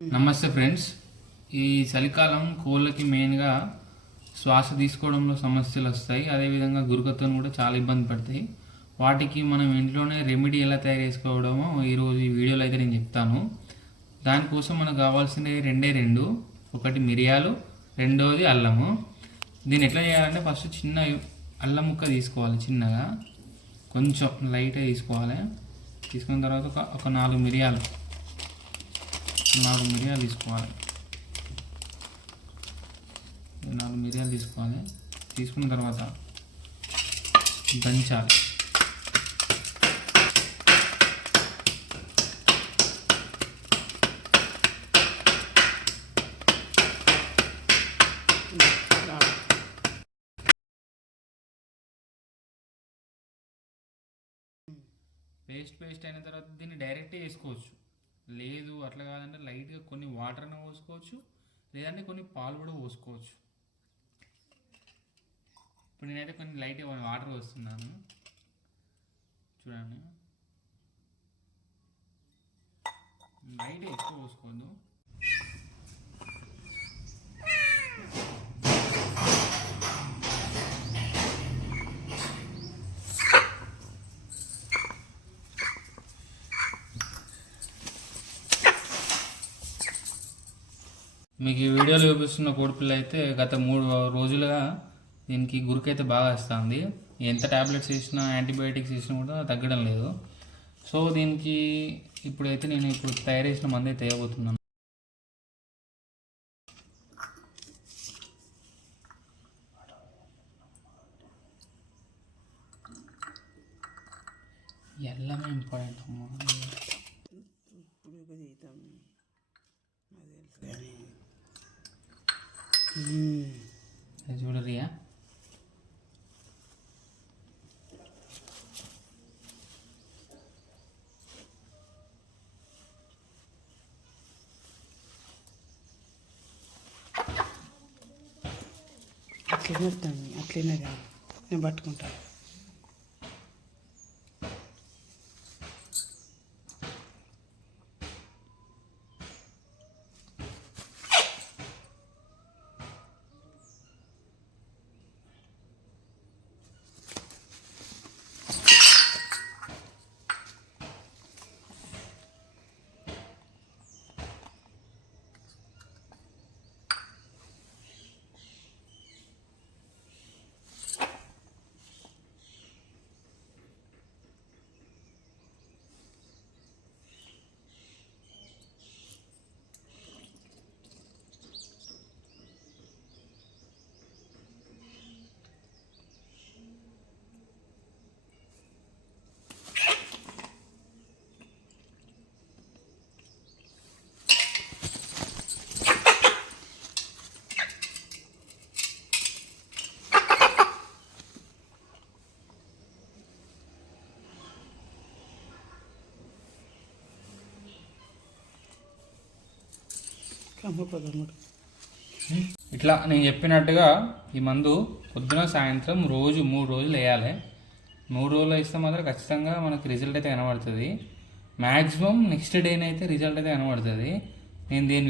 నమస్తే ఫ్రెండ్స్. ఈ చలికాలం కోళ్ళకి మెయిన్గా శ్వాస తీసుకోవడంలో సమస్యలు వస్తాయి. అదేవిధంగా గురకతో కూడా చాలా ఇబ్బంది పడతాయి. వాటికి మనం ఇంట్లోనే రెమెడీ ఎలా తయారు చేసుకోవడమో ఈరోజు ఈ వీడియోలో అయితే నేను చెప్తాను. దానికోసం మనకు కావాల్సినవి రెండు, ఒకటి మిరియాలు, రెండవది అల్లము. దీన్ని ఎట్లా చేయాలంటే ఫస్ట్ చిన్న అల్లం ముక్క తీసుకోవాలి, చిన్నగా కొంచెం లైట్గా తీసుకోవాలి. తీసుకున్న తర్వాత ఒక 4 మిరియాలు తీసుకోవాలి. 4 మిరియాలు తీసుకోవాలి. తీసుకున్న తర్వాత దంచాలి. పేస్ట్ అయిన తర్వాత దీన్ని డైరెక్ట్గా వేసుకోవచ్చు. లేదు అట్లా కాదంటే లైట్గా కొన్ని వాటర్ అయినా పోసుకోవచ్చు, లేదంటే కొన్ని పాలు కూడా పోసుకోవచ్చు. ఇప్పుడు నేనైతే కొన్ని లైట్గా వాటర్ పోస్తున్నాను, చూడండి. లైట్గా ఎక్కువ పోసుకోవద్దు. మీకు ఈ వీడియోలో చూపిస్తున్న కోడిపిల్ల అయితే గత 3 రోజులుగా దీనికి గురికైతే బాగా వస్తుంది. ఎంత ట్యాబ్లెట్స్ వేసినా, యాంటీబయాటిక్స్ వేసినా కూడా తగ్గడం లేదు. సో దీనికి ఇప్పుడైతే నేను తయారు చేసిన మందు అయితే వేయబోతున్నాను. ఎల్లమే ఇంపార్టెంట్ అమ్మా. చూడరియా, అట్లనే పెడతాను, అట్లనే కాదు, నేను పట్టుకుంటాను. ఇట్లా నేను చెప్పినట్టుగా ఈ మందు పొద్దున సాయంత్రం రోజు 3 రోజులు వేయాలి. 3 రోజులు వేస్తే మాత్రం ఖచ్చితంగా మనకు రిజల్ట్ అయితే కనబడుతుంది. మ్యాక్సిమం నెక్స్ట్ డేనైతే రిజల్ట్ అయితే కనబడుతుంది. నేను దీని